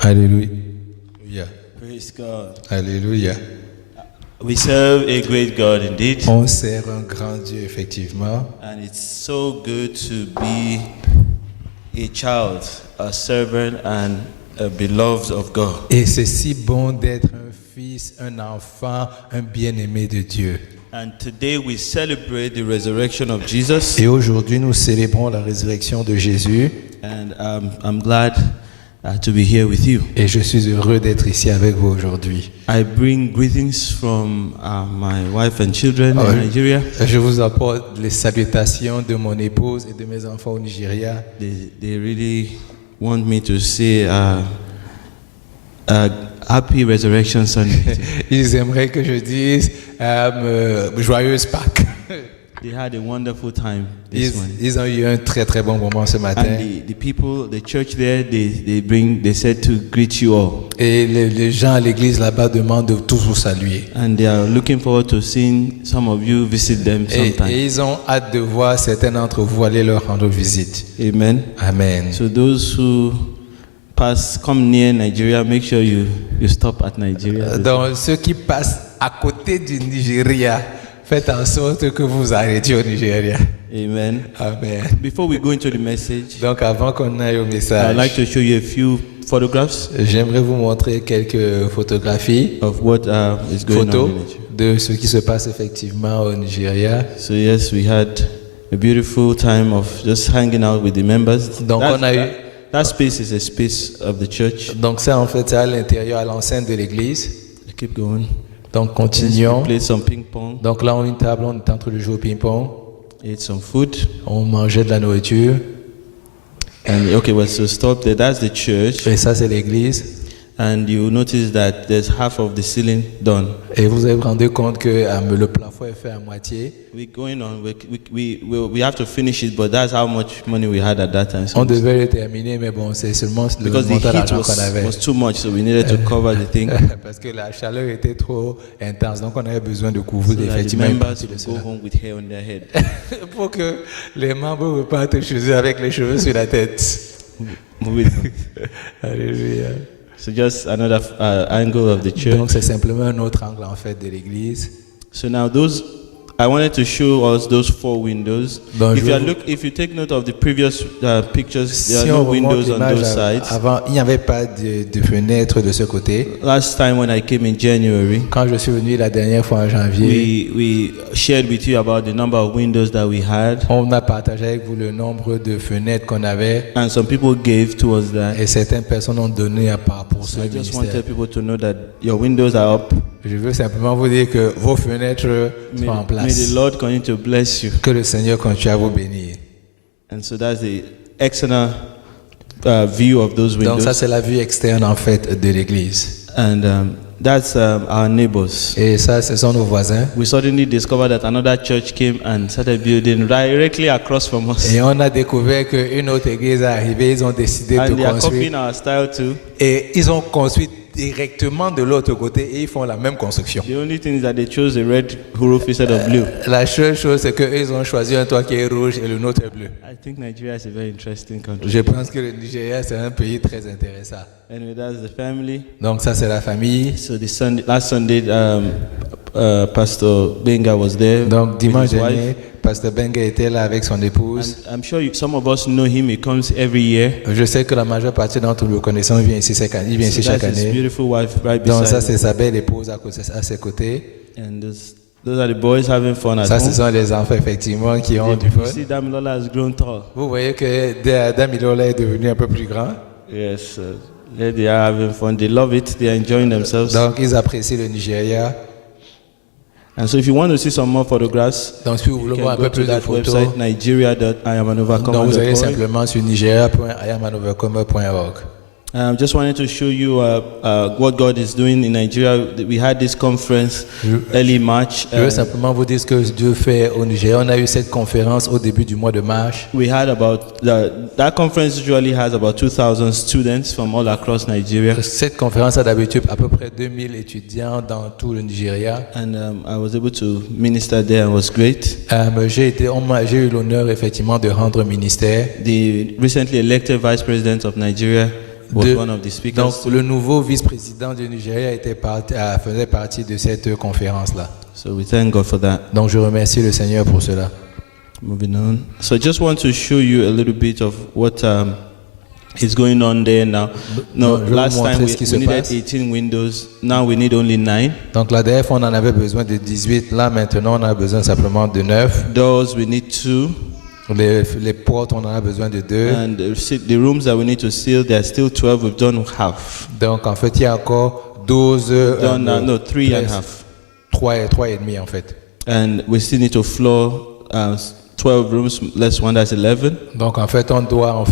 Alléluia. Praise God. Alléluia. We serve a great God indeed. On sert un grand Dieu, effectivement. And it's so good to be a child, a servant, and a beloved of God. Et c'est si bon d'être un fils, un enfant, un bien-aimé de Dieu. And today we celebrate the resurrection of Jesus. Et aujourd'hui, nous célébrons la résurrection de Jésus. And I'm glad to be here with you. Et je suis heureux d'être ici avec vous aujourd'hui. I bring greetings from my wife and children in Nigeria. Je vous apporte les salutations de mon épouse et de mes enfants au Nigeria. They really want me to say Happy Resurrection Sunday. Ils aimeraient que je dise joyeuse Pâques. They had a wonderful time this morning. Ils ont eu un très très bon moment ce matin. And the people, the church there, they said to greet you all. Et les gens à l'église là-bas demandent de tous vous saluer. And they are looking forward to seeing some of you visit them sometime. Et ils ont hâte de voir certains d'entre vous aller leur rendre visite. Amen. Amen. So those who come near Nigeria, make sure you stop at Nigeria. Donc ceux qui passent à côté du Nigeria, faites en sorte que vous arrêtiez au Nigeria. Amen. Amen. Before we go into the message, donc avant qu'on aille au message, I'd like to show you a few photographs. J'aimerais vous montrer quelques photographies of what is going on in Nigeria. De ce qui se passe effectivement au Nigeria. So yes, we had a beautiful time of just hanging out with the members. Donc on a eu that space is a space of the church. Donc ça en fait c'est à l'intérieur, à l'enceinte de l'église. Keep going. Donc continuons. We played some ping pong. Donc là on a une table, on est en train de jouer au ping pong. Ate some food. On mangeait de la nourriture. And okay, well, so stop there. That's the church. Et ça c'est l'église. And you notice that there's half of the ceiling done. Et vous avez rendu compte que le plafond est fait à moitié. We're going on. We have to finish it, but that's how much money we had at that time. So on devait le terminer, mais bon, c'est seulement le montant d'argent qu'on avait. Because the heat was too much, so we needed to cover the thing. Parce que la chaleur était trop intense, donc on avait besoin de couvrir effectivement une partie de cela. Go home with hair on their head. Pour que les membres repartent chez eux avec les cheveux sur la tête. Alléluia. So just another angle of the church. Donc c'est simplement un autre angle en fait de l'église. So now I wanted to show us those 4 windows. If you take note of the previous pictures, there are no windows on those sides. Avant, il n'y avait pas de fenêtre de ce côté. Last time when I came in January, quand je suis venu la dernière fois en janvier, we shared with you about the number of windows that we had. On a partagé avec vous le nombre de fenêtres qu'on avait. And some people gave towards that. Et certaines personnes ont donné à part pour ce ministère. I just wanted people to know that your windows are up. Je veux simplement vous dire que vos fenêtres sont en place. May the Lord continue to bless you. Que le Seigneur continue à vous bénir. And so that's the external view of those windows. Donc ça c'est la vue externe en fait de l'église. And that's our neighbors. Et ça ce sont nos voisins. We suddenly discovered that another church came and started building directly across from us. Et on a découvert qu'une autre église est arrivée, ils ont décidé de construire. And they are copying our style too. Et ils ont construit directement de l'autre côté et ils font la même construction. The only thing is that they chose a red roof instead of blue. La seule chose c'est qu'ils ont choisi un toit qui est rouge et le nôtre est bleu. I think Nigeria is a very interesting country. Je pense que le Nigeria c'est un pays très intéressant. Anyway, that's the family. Donc ça c'est la famille. So last Sunday, Pastor Benga was there. Donc dimanche dernier, Pastor Benga était là avec son épouse. And I'm sure some of us know him. He comes every year. Je sais que la majeure partie d'entre vous le connaissons. Il vient ici chaque année. Beautiful wife right beside. Donc ça c'est sa belle épouse à ses côtés. And those are the boys having fun at home. Ça ce sont les enfants effectivement qui ont du fun. See, Damilola has grown tall. Vous voyez que Damilola est devenu un peu plus grand. Yes. They are having fun. They love it. They are enjoying themselves. Donc ils apprécient le Nigeria. And so if you want to see some more photographs, donc si vous voulez voir un peu plus de photos, website nigeria.iamanovercomer.org. Donc vous allez simplement sur nigeria.iamanovercomer.org. Just wanted to show you what God is doing in Nigeria. We had this conference early March. Je veux simplement vous dire ce que Dieu fait au Nigeria. On a eu cette conférence au début du mois de mars. We had that conference usually has about 2,000 students from all across Nigeria. Cette conférence a d'habitude à peu près 2000 étudiants dans tout le Nigeria. And I was able to minister there. It was great. J'ai eu l'honneur effectivement de rendre ministère. The recently elected Vice President of Nigeria was one of the speakers. Donc, le nouveau vice-président du Nigeria faisait partie de cette conférence-là. So we thank God for that. Donc, je remercie le Seigneur pour cela. Moving on. So I just want to show you a little bit of what is going on there now. No, last time we needed 18 windows. Now we need only 9. Donc, la dernière fois, on en avait besoin de 18. Là, maintenant, on a besoin simplement de 9. Doors, we need 2. Les portes, on en a besoin de 2. And the rooms that we need to seal, there are still 12. We've done half. Donc, en fait, il y a encore 12. No, 3 and half. 3 et demi, en fait. And we still need to floor 12 rooms, less one, that's 11. Donc, en fait, on doit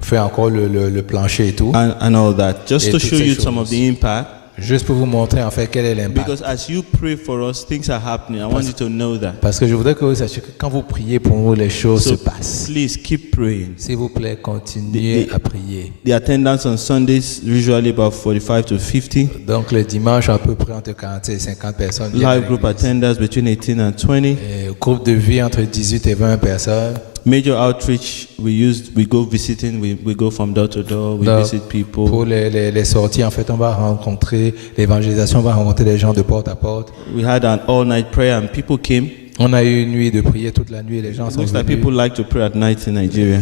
faire encore le plancher et tout. And all that. Just to show you some of the impact. Juste pour vous montrer en fait quel est l'impact. Because as you pray for us, things are happening. I want you to know that. Parce que je voudrais que vous sachiez que quand vous priez pour nous, les choses se passent. Please keep praying. S'il vous plaît, continuez à prier. The attendance on Sundays usually about 45 to 50. Donc le dimanche à peu près entre 40 et 50 personnes. Live group attendance between 18 and 20. Et groupe de vie entre 18 et 20 personnes. Major outreach, we go visiting, we go from door to door, we visit people. Pour les sorties, en fait, on va rencontrer l'évangélisation, on va rencontrer les gens de porte à porte. We had an all-night prayer and people came. On a eu une nuit de prière toute la nuit et les gens sont venus. Looks like people like to pray at night in Nigeria.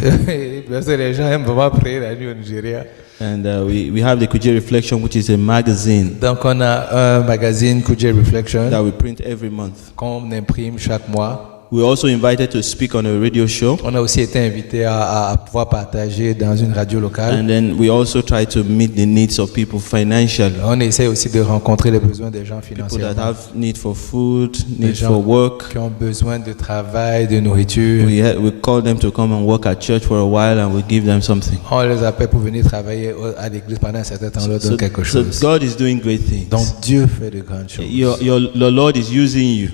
Parce que les gens aiment vraiment prier la nuit au Nigeria. And we have the Kuje Reflection, which is a magazine. Donc on a un magazine Kuje Reflection that we print every month. Qu'on imprime chaque mois. We were also invited to speak on a radio show. On a aussi été invité à pouvoir partager dans une radio locale. And then we also try to meet the needs of people financially. On essaie aussi de rencontrer les besoins des gens financièrement. People that have need for food, need for work. Qui ont besoin de travail, de nourriture. We call them to come and work at church for a while and we give them something. On les appelle pour venir travailler à l'église pendant un certain temps, leur donne quelque chose. So God is doing great things. Donc Dieu fait de grandes choses. Your Lord is using you.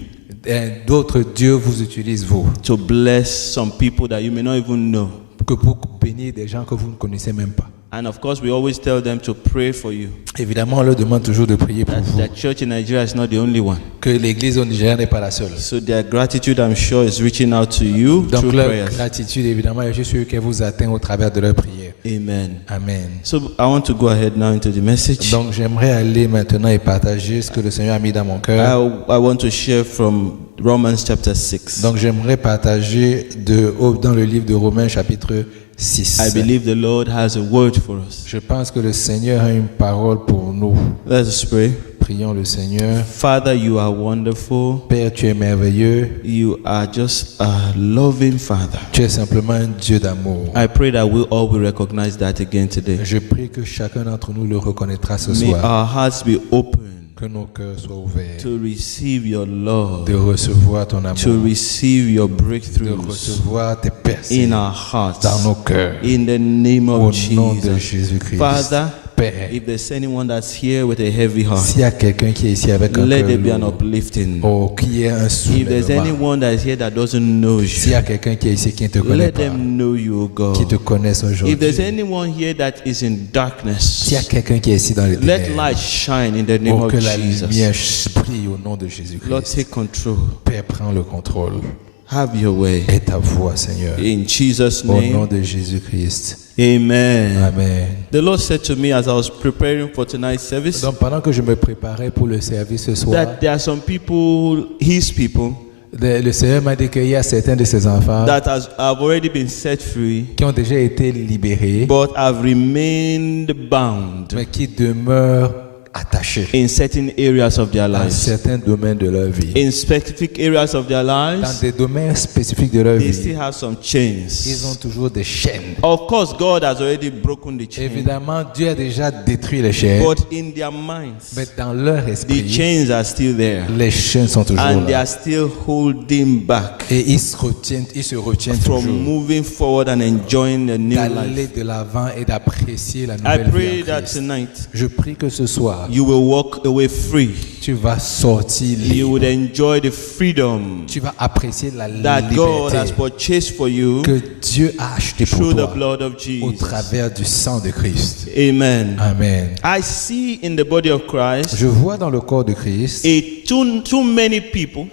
D'autres dieux vous utilisent vous. To bless some people that you may not even know. Que pour bénir des gens que vous ne connaissez même pas. And of course, we always tell them to pray for you. Évidemment, on leur demande toujours de prier pour vous. That church in Nigeria is not the only one. Que l'église au Nigeria n'est pas la seule. So their gratitude, I'm sure, is reaching out to you Donc through leur prayers. gratitude, évidemment, je suis sûr qu'elle vous atteint au travers de leur prière. Amen. Amen. So I want to go ahead now into the message. Donc j'aimerais aller maintenant et partager ce que le Seigneur a mis dans mon cœur. I want to share from Romans chapter 6. Donc j'aimerais partager dans le livre de Romains chapitre 6. I believe the Lord has a word for us. Je pense que le Seigneur a une parole pour nous. Let us pray. Prions le Seigneur. Father, you are wonderful. Père, tu es merveilleux. You are just a loving Father. Tu es simplement un Dieu d'amour. I pray that we all will recognize that again today. Je prie que chacun d'entre nous le reconnaîtra ce May soir. our hearts be open. Que nos cœurs soient ouverts. To receive your love. De recevoir ton amour. To receive your De breakthroughs. recevoir tes percées. In our hearts. Dans nos cœurs. In the name of Jesus. Au nom de Jésus-Christ. Father, Père, if there's anyone that's here with a heavy heart, s'il y a quelqu'un qui est ici avec un let cœur there be an lourd, uplifting. Qui est un If there's soulèvement, anyone that is here that doesn't know s'il y you, a quelqu'un qui est ici qui ne te connaît let pas, them know you, O God. qui te connaisse If there's aujourd'hui, anyone here that is in darkness, s'il y a quelqu'un qui est ici dans les let ténèbres, light shine in the name of que la Jesus. lumière brille au nom de Lord, Jésus-Christ. take control. Père, prends le contrôle. Have your way. Et ta voix, Seigneur. In Jesus' Au nom name, de Jésus-Christ. amen. Amen. The Lord said to me as I was preparing for tonight's service Donc pendant que je me préparais pour le service ce soir, that there are some people, His people, le Seigneur m'a dit qu'il y a certains de ses enfants that have already been set free, qui ont déjà été libérés, but have remained bound mais qui demeurent attachés in certain areas of their dans lives. certains domaines de leur vie. In specific areas of their Dans lives, des domaines spécifiques de leur they vie, still have some ils ont chains. toujours des chaînes. Of course, God has already broken the chains, Évidemment, Dieu a déjà détruit les chaînes, but in their minds, mais dans leur the esprit, chains are still there, les chaînes sont toujours and they là. are still holding back Et ils se retiennent from toujours moving forward and enjoying a new d'aller life. de l'avant et d'apprécier la I nouvelle vie pray en that Christ. tonight Je prie que ce soir, you will walk away free. tu vas sortir You libre. would enjoy the freedom Tu vas apprécier la that God has liberté purchased for you que Dieu a achetée pour through the toi blood of au Jesus. travers du sang de Christ. Amen. Amen. I see in the body of Christ Je vois dans le corps de Christ too many people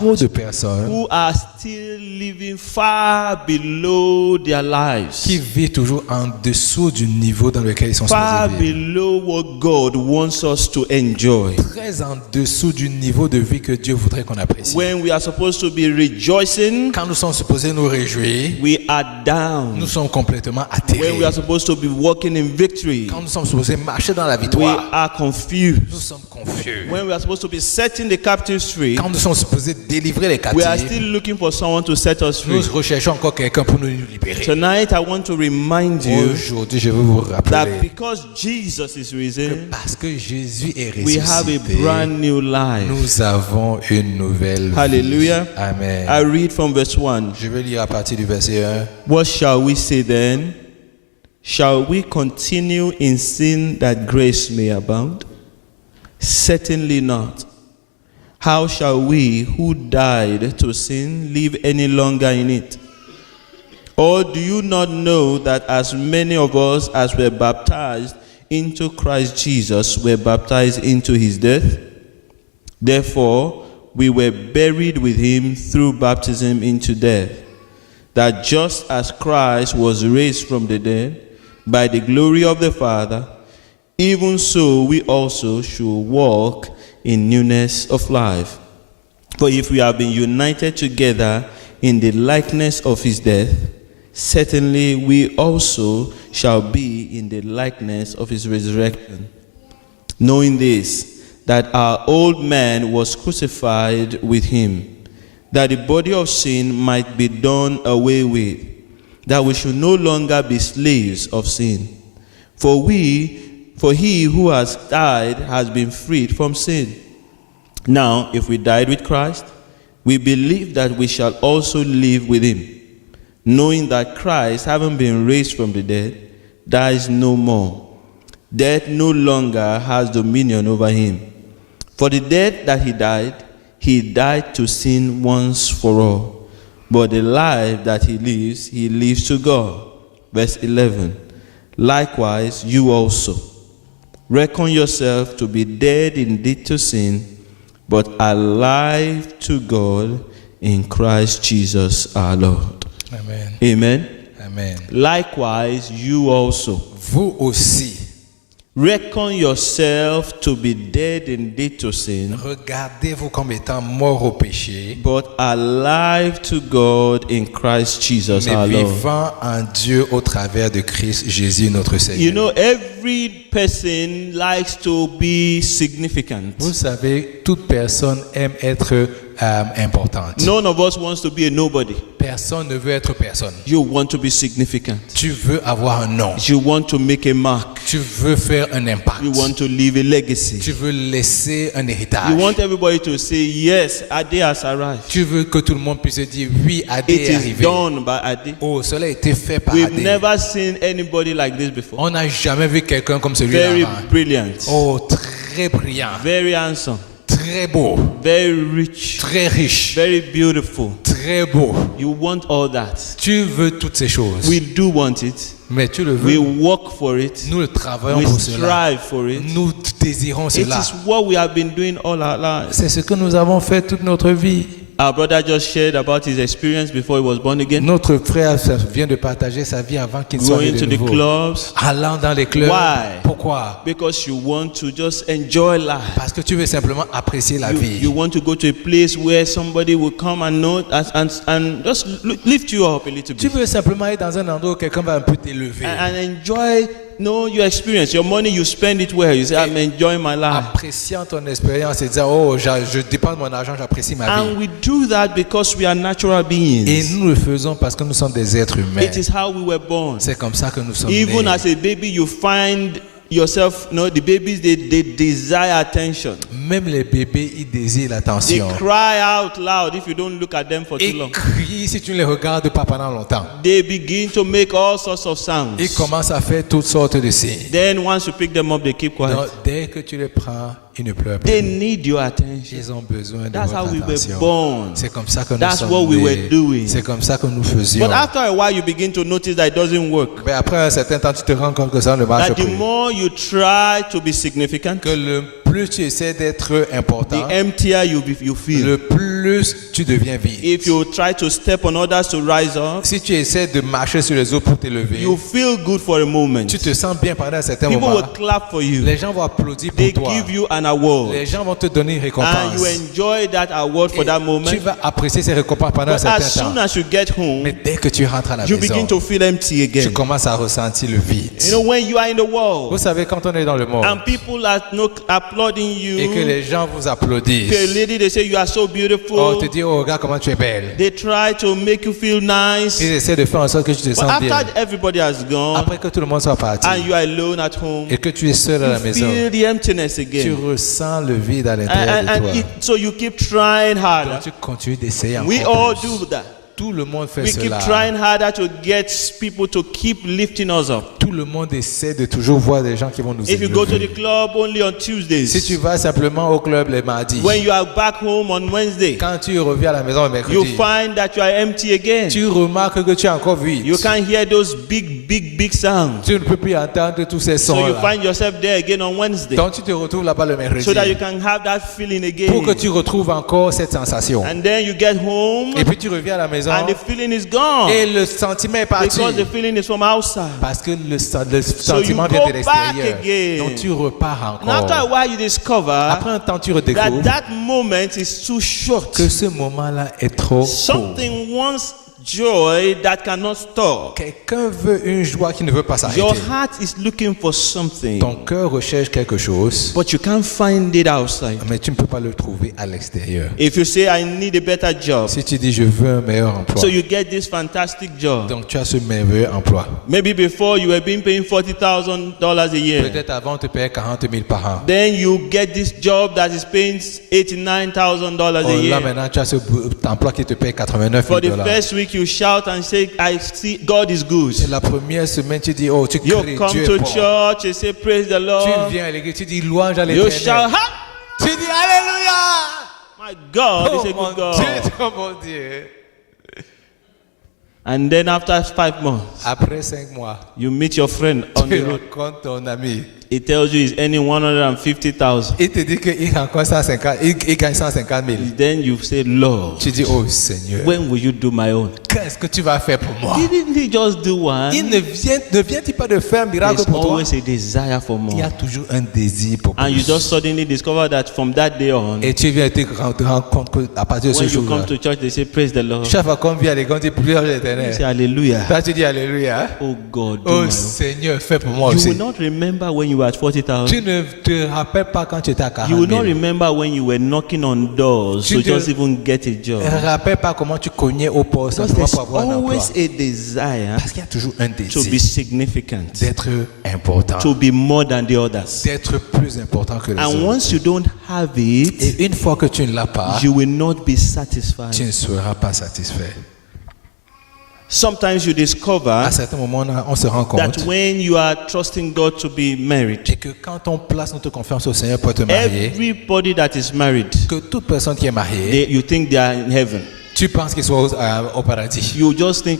trop de personnes who are still living far below their lives, qui vivent toujours en dessous du niveau dans lequel ils sont far supposés vivre. below what God wants us to enjoy. Très en dessous du niveau de vie que Dieu voudrait qu'on apprécie. When we are supposed to be rejoicing, Quand nous sommes supposés nous réjouir, we are down. nous sommes complètement When we atterrés. are supposed to be walking in victory, Quand nous sommes supposés marcher dans la we victoire, are confused. nous sommes confus. When we are supposed to be setting the captives free, Quand nous sommes supposés délivrer les we are captifs, still looking for someone to set us free. nous recherchons encore quelqu'un pour nous libérer. Tonight, I want to remind you Aujourd'hui, je veux vous that rappeler because Jesus is que risen, parce que Jésus est we have a ressuscité, brand new life. nous avons une nouvelle vie. Hallelujah. Amen. I read from verse 1. Je vais lire à partir du verset 1. What shall we say then? Shall we continue in sin that grace may abound? Certainly not. How shall we who died to sin live any longer in it? Or do you not know that as many of us as were baptized into Christ Jesus were baptized into his death? Therefore, we were buried with him through baptism into death, that just as Christ was raised from the dead by the glory of the Father, even so we also should walk in newness of life. For if we have been united together in the likeness of his death, certainly we also shall be in the likeness of his resurrection. Knowing this, that our old man was crucified with him, that the body of sin might be done away with, that we should no longer be slaves of sin. For he who has died has been freed from sin. Now, if we died with Christ, we believe that we shall also live with him, knowing that Christ, having been raised from the dead, dies no more. Death no longer has dominion over him. For the death that he died to sin once for all. But the life that he lives to God. Verse 11. Likewise, you also reckon yourself to be dead indeed to sin, but alive to God in Christ Jesus our Lord. Amen. Amen. Amen. Likewise, you also Vous aussi, reckon yourself to be dead indeed to sin, regardez-vous comme étant mort au péché, but alive to God in Christ Jesus mais our Lord. vivant en Dieu au travers de Christ Jésus notre Seigneur. You know, every person likes to be significant. Vous savez, toute personne aime être importante. None of us wants to be a nobody. Personne ne veut être personne. You want to be significant. Tu veux avoir un nom. You want to make a mark. Tu veux faire un impact. You want to leave a legacy. Tu veux laisser un héritage. You want everybody to say, yes, Ade has arrived. Tu veux que tout le monde puisse dire oui, Ade It est is arrivé. done by Ade. Oh, cela a été fait par We've Ade. never seen anybody like this before. On n'a jamais vu quelqu'un comme celui-là. Very avant. brilliant. Oh, très brillant, Very handsome. très beau, Very rich. très riche, Very beautiful. très beau. You want all that. Tu veux toutes ces choses, We do want it. mais tu le We veux. work for it. Nous le travaillons We pour cela. strive for it. Nous désirons It cela. is what we have been doing all our lives. C'est ce que nous avons fait toute notre vie. Our brother just shared about his experience before he was born again. Notre frère vient de partager sa vie avant qu'il soit né Going de to the nouveau. clubs. Allant dans les clubs. Why? Pourquoi? Because you want to just enjoy life. Parce que tu veux simplement apprécier la vie. You want to go to a place where somebody will come and know and just lift you up a little Tu bit. veux simplement être dans un endroit où quelqu'un va un peu t'élever. And enjoy your experience. Your money, you spend it well. You say, I'm enjoying my life. Appréciant ton expérience et dire, oh, je dépense mon argent, j'apprécie ma vie. And we do that because we are natural Et beings. nous le faisons parce que nous sommes des êtres humains. It is how we were born. C'est comme ça que nous sommes Even nés. as a baby, you find yourself, the babies, they desire attention. Même les bébés, ils désirent They l'attention. cry out loud if you don't look at them for too Ils long. crient si tu ne les regardes pas pendant longtemps. They begin to make all sorts of sounds. Ils commencent à faire toutes sortes de signes. Then once you pick them up, they keep quiet. Donc, dès que tu les prends, ils ne pleurent They plus. need your attention. Ils ont besoin de That's how votre we were attention. born. C'est comme ça que nous That's sommes what we nés. were doing. C'est comme ça que nous faisions. But after a while, you begin to notice that it doesn't work. Mais après un certain temps, tu te rends compte que ça ne marche That the plus. more you try to be significant, Que le plus tu essaies d'être important, the emptier you feel. le plus plus tu deviens vide. If you try to step on others to rise up, Si tu essaies de marcher sur les autres pour t'élever, you feel good for a moment. tu te sens bien pendant un certain People moment. will clap for you. Les gens vont applaudir They pour toi. give you an award. Les gens vont te donner une And récompense. you enjoy that award for Et that tu moment. vas apprécier ces récompenses pendant un But as certain soon temps. as you get home, Mais dès que tu rentres à la you maison, begin to feel empty tu again. commences à ressentir le vide. You know, when you are in the Vous world savez, quand on est dans le monde and people are applauding et que you, les gens vous the applaudissent, lady, they say you are so on beautiful. te dit, oh, regarde comment tu es belle. They try to make you feel nice. Ils essaient de faire en sorte que tu te But sens bien. after everybody has gone Après que tout le monde soit parti and you are alone at home, et que tu es seul à la you maison, feel the emptiness tu again. ressens le vide à l'intérieur de toi. So you keep trying Donc harder. tu continues d'essayer We all encore plus. do that. Tout le monde fait We keep cela. trying harder to get people to keep lifting us up. Tout le monde essaie de toujours voir des gens qui vont nous If you go to élever. the club only on Si tu Tuesdays, vas simplement au club les mardis, when you are back home on Wednesday, quand tu reviens à la maison le you mercredi, find that you are empty again. tu remarques que tu es encore vide. You can't hear those big sounds. Tu ne peux plus entendre tous ces So you sons-là. find yourself there again on Wednesday, Donc tu te retrouves là-bas le mercredi so that you can have that feeling pour que again. tu retrouves encore cette sensation. And then you get home Et puis tu reviens à la maison and the feeling is gone et le sentiment est parti. because the feeling is from outside. Parce que le sentiment you vient go de l'extérieur. back again. Donc tu repars And after a encore. while you discover Après un temps, tu redécouvres that moment is too short. que ce moment-là est trop court. Something wants joy that cannot stop. Quelqu'un veut une joie qui ne veut pas Your s'arrêter. heart is looking for something, Ton cœur recherche quelque chose, but you can't find it outside. mais tu ne peux pas le trouver à l'extérieur. If you say, I need a better job, Si tu dis je veux un meilleur emploi, so you get this fantastic job. donc tu as ce merveilleux emploi. Maybe before you were being paying $40,000 a year. Peut-être avant on te payait 40 000 par an. Then you get this job that is paying $89,000 a Oh, là year. maintenant tu as ce emploi qui te paye 89 For 000 the dollars. first week you shout and say, I see God is good. Et la première semaine tu dis oh tu You cries come Dieu est to bon. church, you say, praise the Tu Lord. viens à l'église, tu dis louange à You l'éternel. shout, ha! Tu dis alléluia. My God Oh is a mon good God. Dieu, oh mon Dieu. And then after 5 months, Après 5 mois, you meet your friend on tu the road. rencontres ton ami. He tells you he's earning 150,000. Il te dit qu'il rencontre 150, il gagne 150 000. Then you say, Lord, Tu dis, oh Seigneur, when will you do my own? qu'est-ce que tu vas faire pour moi? Didn't he just do one? Il ne vient-il pas de faire un miracle There's pour toi? always a desire for Il y a more. toujours un désir pour And you plus. just suddenly discover that from that day on, Et tu viens te rendre compte qu'à partir de ce when you jour-là, come to church, they say, praise the Lord. chaque fois qu'on vient à l'église, on dit, plusieurs You l'éternel. say, hallelujah. Toi, tu dis alléluia. Oh God, do Oh my own. Seigneur, fais pour moi You aussi. will not remember when you were at 40,000. Tu ne te rappelles pas quand tu étais à 40 You will not 000. remember when you were knocking on doors Tu to te- just even get a job. Ne te rappelles pas comment tu cognais au poste Because simplement there's pour avoir un emploi. always a desire Parce qu'il y a toujours un to be désir significant, d'être important, to be more than the others. d'être plus important que les And autres. once you don't have it, Et une fois que tu ne l'as pas, you will not be tu satisfied. ne seras pas satisfait. Sometimes you discover À certains moments, on se rend compte that when you are trusting God to be married, et que quand on place notre confiance au Seigneur pour te marier, everybody that is married, que toute personne qui est mariée, you think they are in heaven. tu penses qu'ils sont au paradis. You just think,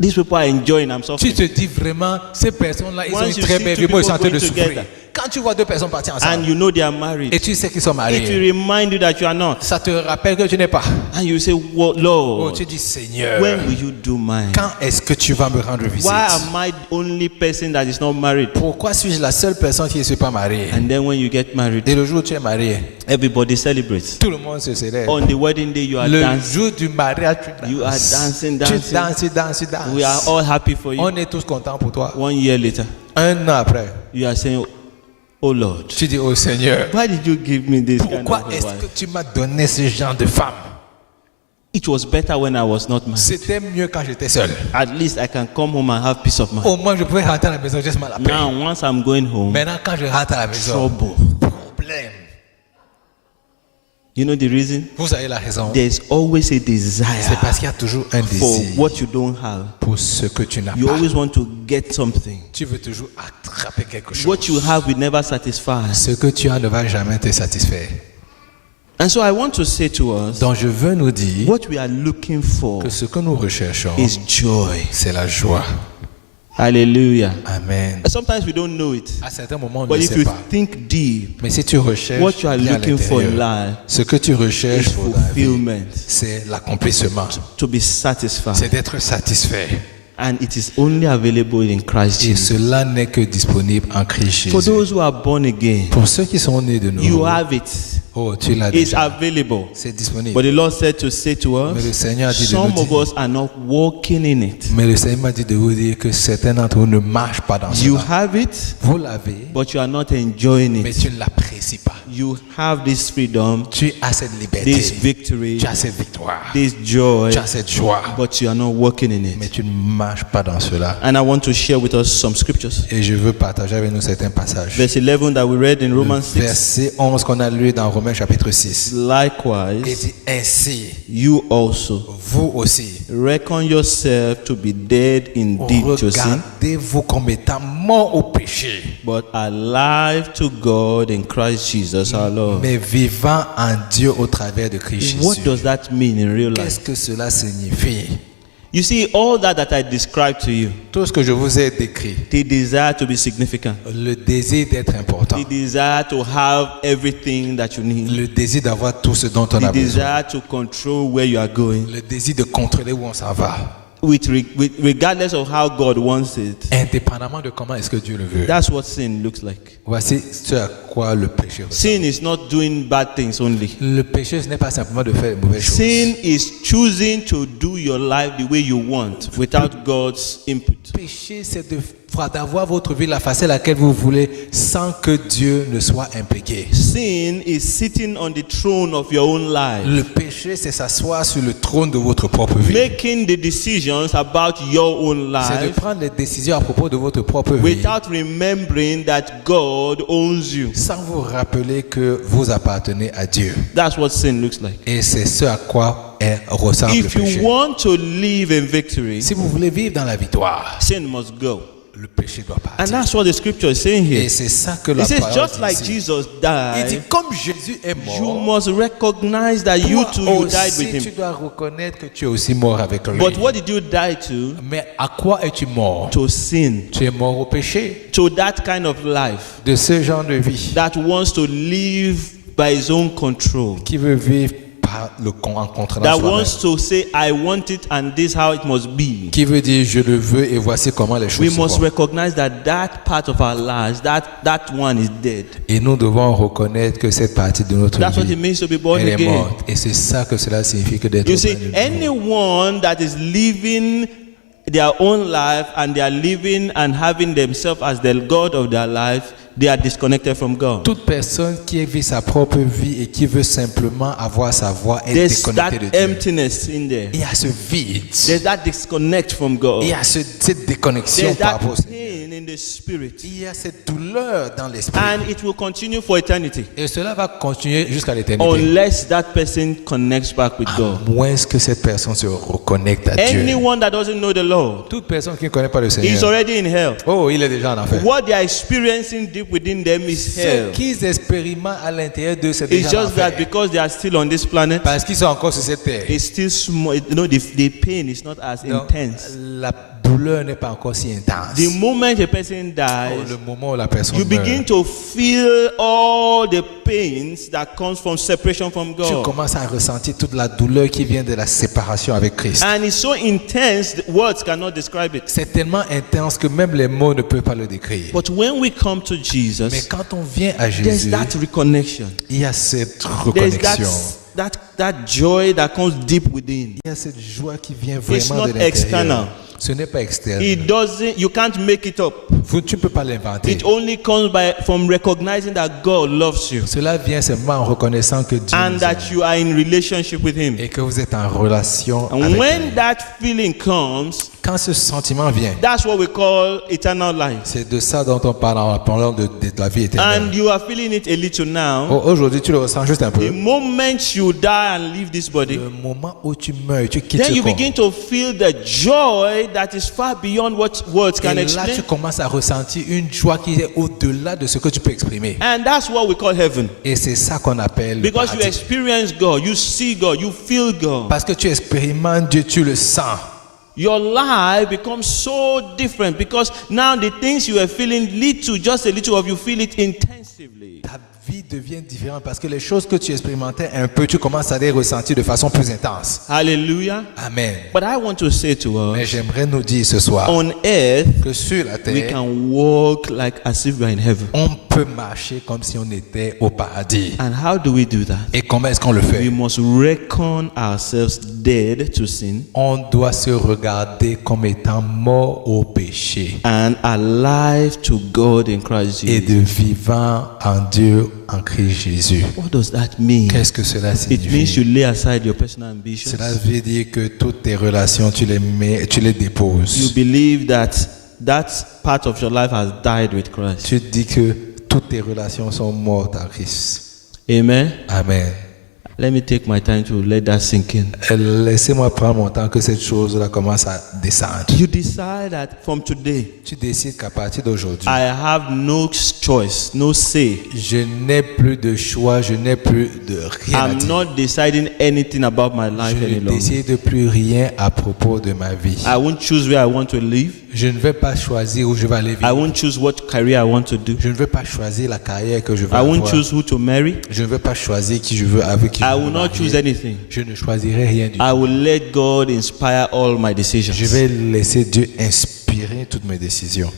these people are enjoying, I'm Tu suffering. te dis vraiment, ces personnes-là, ils ont Once une you très see belle two vie, moi, ils sont en train people de going souffrir. together, Quand tu vois deux personnes partir And ensemble you know they are married, et tu sais qu'ils sont it will mariés, remind you that you are not. ça te rappelle que tu n'es pas. And you say, well, Oh, Lord, tu dis, Seigneur, when will you do mine? quand est-ce que tu vas me rendre visite? Why am I the only person that is not married? Pourquoi suis-je la seule personne qui ne suis pas mariée? And then when you get married, Et le jour où tu es marié, everybody celebrates. tout le monde se célèbre. On the wedding day, you are Le dancing. jour du mariage, You are dancing, Tu dancing. danses, tu danses, tu danses. We are all happy for you. On est tous contents pour toi. 1 year later, Un an après, you are saying, oh Lord, tu dis, oh Seigneur, why did you give me this kind pourquoi of a est-ce wife? que tu m'as donné ce genre de femme? It was better when I was not married. C'était mieux quand j'étais seul. At least I can come home and have peace of mind. Au moins, je pouvais rentrer à la maison juste mal après. Now, once I'm going home, Maintenant, quand je rentre à la maison, trouble. problème. You know the reason? Vous avez la raison. There's always a C'est desire parce qu'il y a toujours un for désir what you don't have. pour ce que tu n'as You pas. always want to get something. Tu veux toujours attraper quelque chose. What you have will never satisfy. Ce que tu as ne va jamais te satisfaire. And so I want to say to us, Donc je veux nous dire what we are looking for que ce que nous recherchons, is joy. c'est la joie. Hallelujah. Amen. Sometimes we don't know it. À certains moments, on But ne if sait you pas. think deep, Mais si tu recherches what you are bien à looking for in l'intérieur, life ce que tu recherches is pour ta vie, fulfillment, c'est l'accomplissement. to be satisfied. C'est d'être satisfait. And it is only available in Christ Et Jesus. cela n'est que disponible en Christ For Jésus. those who are born again, Pour ceux qui sont nés de you nouveau, have it. oh, tu l'as It's déjà. available. C'est disponible. But the Lord said to say to Mais le us, Seigneur a dit de some nous of dire, us are not walking in it. mais le Seigneur m'a dit de vous dire que certains d'entre vous ne marchent pas dans You cela. have it, Vous l'avez, but you are not enjoying mais it. tu ne l'apprécies pas. You have this freedom, Tu as cette liberté, this victory, tu as cette victoire, this joy, tu as cette joie, but you are not walking in mais it. tu ne marches pas dans cela. And I want to share with us some scriptures. Et je veux partager avec nous certains passages. Verse 11 that we read in Romans 6. Verset 11 qu'on a lu dans Romains chapitre 6. Et Likewise, dit ainsi, you also vous aussi, reckon yourself to be dead indeed to sin, regardez-vous comme étant morts au péché, but alive to God in Christ Jesus our Lord. mais vivant en Dieu au travers de Christ What Jésus. does that mean in real Qu'est-ce life? que cela signifie? You see, all that I described to you, Tout ce que je vous ai décrit, the desire to be significant, le désir d'être important, the desire to have everything that you need, le désir d'avoir tout ce dont on the a besoin, desire to control where you are going, le désir de contrôler où on s'en va, regardless of how God wants it. indépendamment de comment est-ce que Dieu le veut. That's what sin looks like. Voici ce à quoi le péché ressemble. Sin is not doing bad things only. Le péché, ce n'est pas simplement de faire de mauvaises choses. Sin is choosing to do your life the way you want without God's input. Le péché, c'est d'avoir votre vie la façon à laquelle vous voulez sans que Dieu ne soit impliqué. Sin is sitting on the throne of your own life, Le péché, c'est s'asseoir sur le trône de votre propre vie. making the decisions about your own C'est de life prendre les décisions à propos de votre propre vie without remembering that God owns you. sans vous rappeler que vous appartenez à Dieu. That's what sin looks like. Et c'est ce à quoi ressemble le If you péché. want to live in victory, Si vous voulez vivre dans la victoire, sin must go. le péché doit And partir. that's what the scripture is saying Et here. c'est ça que la It says, parole just dit like ici. Jesus Il dit, died, comme Jésus est you mort, must recognize that you toi too you died aussi, with tu him. dois reconnaître que tu es aussi mort avec lui. But what did you die to? Mais à quoi es-tu mort? To sin. Tu es mort au péché, To that kind of life de ce genre de vie that wants to live by his own control. qui veut vivre par en contrôlant That soi-même. wants to say, I want it and this is how it must be. Qui veut dire je le veux et voici comment les We choses se must font. recognize that that part of our lives, that one is dead. Et nous devons reconnaître que cette partie de notre That's what it vie, means to be born elle est again. morte. Et c'est ça que cela signifie que d'être You see, né de nouveau. anyone that is living their own life and they are living and having themselves as the God of their life, they are disconnected from God. Toute personne qui vit sa propre vie et qui veut simplement avoir sa voix est There's that déconnectée de Dieu. emptiness in there. Il y a ce vide. There's that disconnect from God. Il y a cette déconnexion There's par that rapport au Seigneur. pain in the spirit. Il y a cette douleur dans l'esprit. And it will continue for eternity Et cela va continuer jusqu'à l'éternité. unless that person connects back with God. À moins que cette personne se reconnecte à Dieu. Anyone that doesn't know the Lord Toute personne qui ne connaît pas le is Seigneur, already in hell. oh, il est déjà en enfer. What they are experiencing deep within them is Ce hell. qu'ils expérimentent à l'intérieur d'eux, c'est It's déjà just that l'enfer. because they are still on this planet, Parce qu'ils sont encore sur cette terre. it's still small. You know, the pain is not as Donc, intense. la douleur n'est pas encore si intense. The moment a person Oh, dies, le moment où la personne you begin meurt, to feel all the pains that comes from separation from tu God. commences à ressentir toute la douleur qui vient de la séparation avec Christ. And it's so intense, that words cannot describe it. C'est tellement intense que même les mots ne peuvent pas le décrire. But when we come to Mais Jesus, quand on vient à there's Jésus, that reconnection. il y a cette There's reconnexion. that joy that comes deep within. Il y a cette joie qui vient It's vraiment not de external. l'intérieur. Ce n'est pas externe. You can't make it up. Tu ne peux pas l'inventer. It only comes from recognizing that God loves you Cela vient seulement en reconnaissant que Dieu and nous aime that you are in relationship with Him. et que vous êtes en relation And avec when lui. that feeling comes, Quand ce sentiment vient, that's what we call eternal life. c'est de ça dont on parle en parlant de la vie éternelle. And you are feeling it a little now. Aujourd'hui, tu le ressens juste un The peu. moment you die and leave this body, Le moment où tu meurs, tu quittes then ce you corps. begin to feel the joy that is far beyond what words Et can là, explain. tu commences à ressentir une joie qui est au-delà de ce que tu peux exprimer. And that's what we call heaven. Et c'est ça qu'on appelle le Because you paradis. experience God, you see God, you feel God. Parce que tu expérimentes Dieu, tu le sens. your life becomes so different because now the things you were feeling little, just a little of, you feel it intensively. Ta vie devient différente parce que les choses que tu expérimentais un peu, tu commences à les ressentir de façon plus intense. Hallelujah. Amen. But I want to say to Mais us, j'aimerais nous dire ce soir on earth, que sur la we terre, can walk like as if we are in heaven. on peut marcher comme si on était au paradis. And how do we do that? Et comment est-ce qu'on le We fait? must reckon ourselves dead to sin On doit se regarder comme étant mort au péché and alive to God in Christ et Jesus. de vivant en Dieu en Christ Jésus. What does that mean? Qu'est-ce que cela It means signifie? you lay aside your personal ambitions. Cela veut dire que toutes tes relations, tu les mets, tu les You déposes. believe that part of your life has died with Christ. Tu dis que toutes tes relations sont mortes en Christ. Amen. Amen. Let me take my time to let that sink in. Laissez-moi prendre mon temps que cette chose-là commence à descendre. You decide that from today, Tu décides qu'à partir d'aujourd'hui, I have no choice, no say. je n'ai plus de choix, je n'ai plus de rien à I'm dire. not deciding anything about my life Je any ne longer. décide plus rien à propos de ma vie. I won't choose where I want to live. Je ne vais pas choisir où je vais aller I vivre. won't choose what career I want to do. Je ne vais pas choisir la carrière que je veux I won't avoir. choose who to marry. Je ne vais pas choisir qui je veux avec qui I je will veux not choose marier. anything. Je ne choisirai rien du tout. I will let God inspire all my decisions. Je vais laisser Dieu inspirer toutes mes décisions.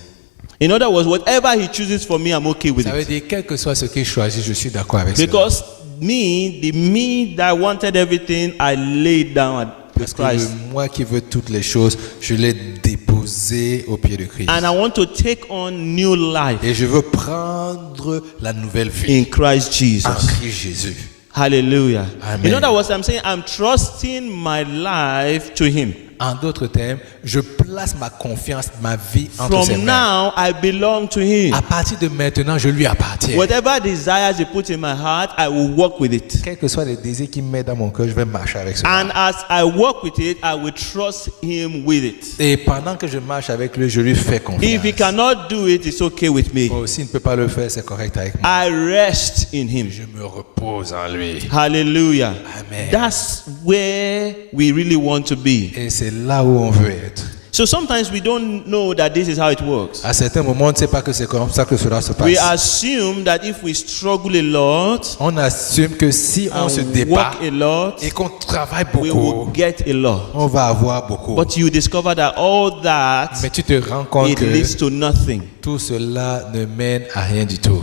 In other words, whatever He chooses for me, I'm okay with Ça veut it. dire, quel que soit ce qu'il choisit, je suis d'accord avec cela. Because the me that wanted everything, I laid down Parce with que le Christ. moi qui veux toutes les choses, je l'ai déposé au pied de Christ. And I want to take on new life Et je veux prendre la nouvelle vie in Christ en Jesus. Christ Jésus. Hallelujah. Amen. In other words, I'm saying I'm trusting my life to Him. En d'autres termes, je place ma confiance, ma vie entre ses From mains. now, I belong to Him. À partir de maintenant, je lui appartiens. Whatever desires He put in my heart, I will work with it. Quels que soient les désirs qu'il met dans mon cœur, je vais marcher avec cela. And as I work with it, I will trust Him with it. Et pendant que je marche avec lui, je lui fais confiance. If He cannot do it, it's okay with me. Oh, s'il ne peut pas le faire, c'est correct avec moi. I rest in Him. Je me repose en lui. Hallelujah. Amen. That's where we really want to be. Et c'est là où on veut être. So sometimes we don't know that this is how it works. À certains moments, on ne sait pas que c'est comme ça que cela se passe. We assume that if we struggle a lot On assume que si on se and débat work a lot, et qu'on travaille we beaucoup, will get a lot. on va avoir beaucoup. But you discover that all that, Mais tu te rends compte it que leads to nothing. tout cela ne mène à rien du tout.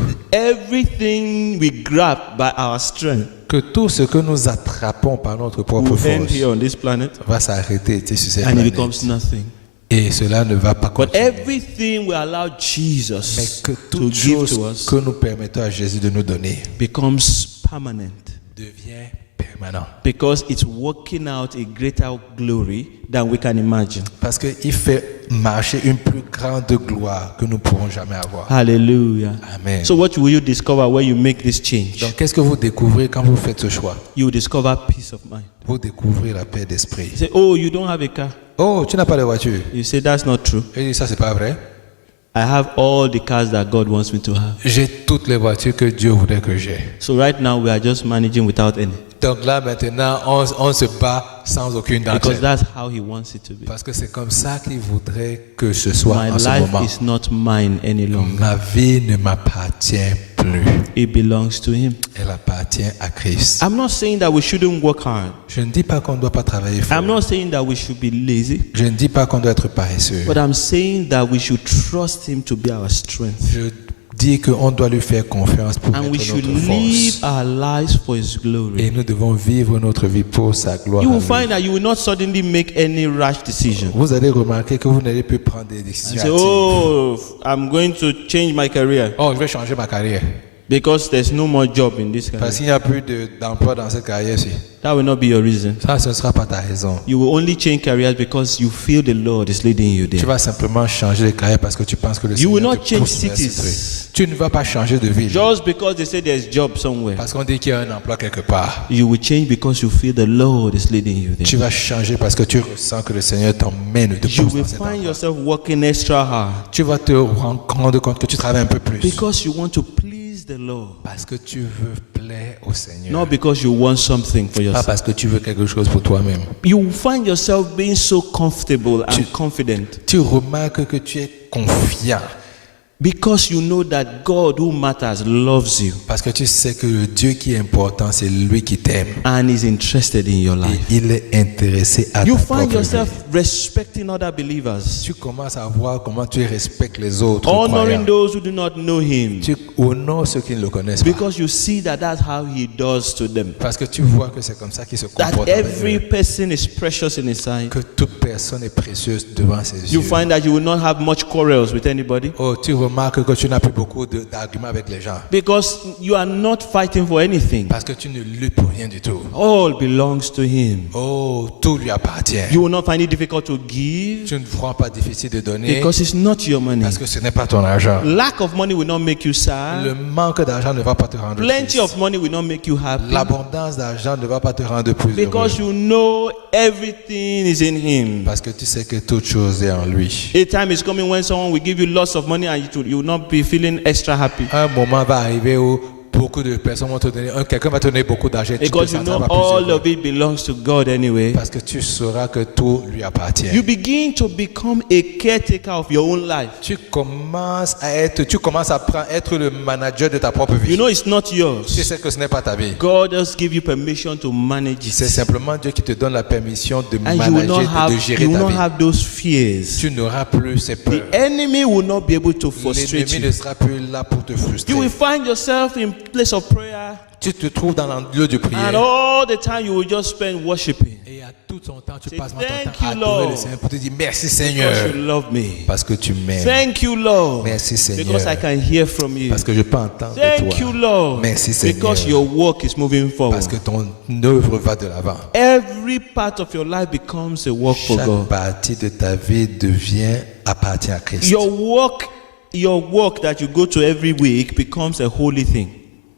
Everything we grab by our strength Que tout ce que nous attrapons par notre propre will end force here on this planet va s'arrêter sur cette and it planète. becomes nothing. Et cela ne va pas But continuer. everything we allow Mais Jesus que to toute give chose to us que nous permettons à Jésus de nous donner becomes permanent devient permanent. because it's working out a greater glory than we can imagine. Parce qu'il fait marcher une plus grande gloire que nous ne pourrons jamais avoir. Hallelujah. Amen. So what will you discover when you make this change? Donc, qu'est-ce que vous découvrez quand vous faites ce choix? You will discover peace of mind. Vous découvrez la paix d'esprit. You say, oh, you don't have a car. Oh, tu n'as pas de voiture. You say, that's not true. Et il dit, ça, c'est pas vrai. I have all the cars that God wants me to have. J'ai toutes les voitures que Dieu voudrait que j'ai. So right now we are just managing without any. Donc là, maintenant, on se bat sans aucune d'entre Because elles. that's how He wants it to be. Parce que c'est comme ça qu'il voudrait que ce soit My en ce life moment. is not mine any longer. Ma vie ne m'appartient plus. It belongs to Him. Elle appartient à Christ. I'm not saying that we shouldn't work hard. Je ne dis pas qu'on ne doit pas travailler fort. I'm not saying that we should be lazy. Je ne dis pas qu'on doit être paresseux. But I'm saying that we should trust Him to be our strength. Je dis qu'on doit lui faire confiance pour And we être should notre live force. our lives for His Et glory. nous devons vivre notre vie pour sa gloire. You à will lui. find that you will not suddenly make any rash decision. Vous allez remarquer que vous n'allez plus prendre des And décisions say, hâtives. oh, I'm going to change my career Oh, je vais changer ma carrière. because there's no more job in this Parce career. qu'il n'y a plus d'emploi dans cette carrière-ci. That will not be your reason. Ça, ce ne sera pas ta raison. You will only change careers because you feel the Lord is leading you Tu there. vas simplement changer de carrière parce que tu penses que le You will Seigneur not te change pousse vers ce cities. truc. Tu ne vas pas changer de ville. Just because they say there's job somewhere. Parce qu'on dit qu'il y a un emploi quelque part. You will change because you feel the Lord is leading you Tu there. vas changer parce que tu ressens que le Seigneur t'emmène, te You pousse will dans cet find endroit. yourself working extra hard Tu vas te rendre compte que tu travailles un peu plus. because you want to please the Lord. Parce que tu veux plaire au Seigneur. Not because you want something for Pas yourself. parce que tu veux quelque chose pour toi-même. You will find yourself being so comfortable and confident Tu remarques que tu es confiant. because you know that God who matters loves you Parce que tu sais que le Dieu qui est important, c'est lui qui t'aime. and is interested in your Et life. il est intéressé à You ta find propre yourself vie. respecting other believers, Tu commences à voir comment tu respectes les autres honoring croyants. those who do not know Him, Tu honores ceux qui ne le connaissent pas. because you see that that's how He does to them. Parce que tu vois que c'est comme ça qu'il se That comporte avec every eux. person is precious in His sight. Que toute personne est précieuse devant ses You yeux. find that you will not have much quarrels with anybody Oh, tu remarques que tu n'as plus beaucoup d'arguments avec les gens. because you are not fighting for anything. Parce que tu ne luttes pour rien du tout. All belongs to Him. Oh, tout lui appartient. You will not find it difficult to give Tu ne feras pas difficile de donner because it's not your money. parce que ce n'est pas ton argent. Lack of money will not make you Le sad. manque d'argent ne va pas te rendre Plenty triste. of money will not make you happy L'abondance d'argent ne va pas te rendre plus because heureux. you know everything is in Him. Parce que tu sais que toute chose est en lui. A time is coming when someone will give you lots of money and you will not be feeling extra happy Un moment va arriver où beaucoup de personnes vont te donner, quelqu'un va te donner beaucoup d'argent. Tu te because you know sentiras pas plus all heureux. of it belongs to God anyway. Parce que tu sauras que tout lui appartient. You begin to become a caretaker of your own life. Tu commences à être le manager de ta propre vie. You know it's not Tu yours. sais que ce n'est pas ta vie. God just give you permission to manage C'est it. simplement Dieu qui te donne la permission de And you will not manager, de gérer you will ta not vie. have those fears. Tu n'auras plus ces peurs. The enemy will not be able to frustrate L'ennemi you. ne sera plus là pour te frustrer. You will find yourself in place of prayer Tu te trouves dans le lieu de prière. and all the time you will just spend worshiping Et à tout ton temps, tu Say, passes ton "Thank temps à you, adorer Lord." le Seigneur pour te dire merci because Seigneur. you love me. Parce que tu m'aimes. Thank you, Lord, Merci Seigneur. because I can hear from you. Parce que je peux entendre de Thank you, toi. Lord, Merci, Seigneur. because your work is moving forward. Parce que ton œuvre va de l'avant. Every part of your life becomes a work for Chaque God. partie de ta vie appartient à Christ. Your work that you go to every week becomes a holy thing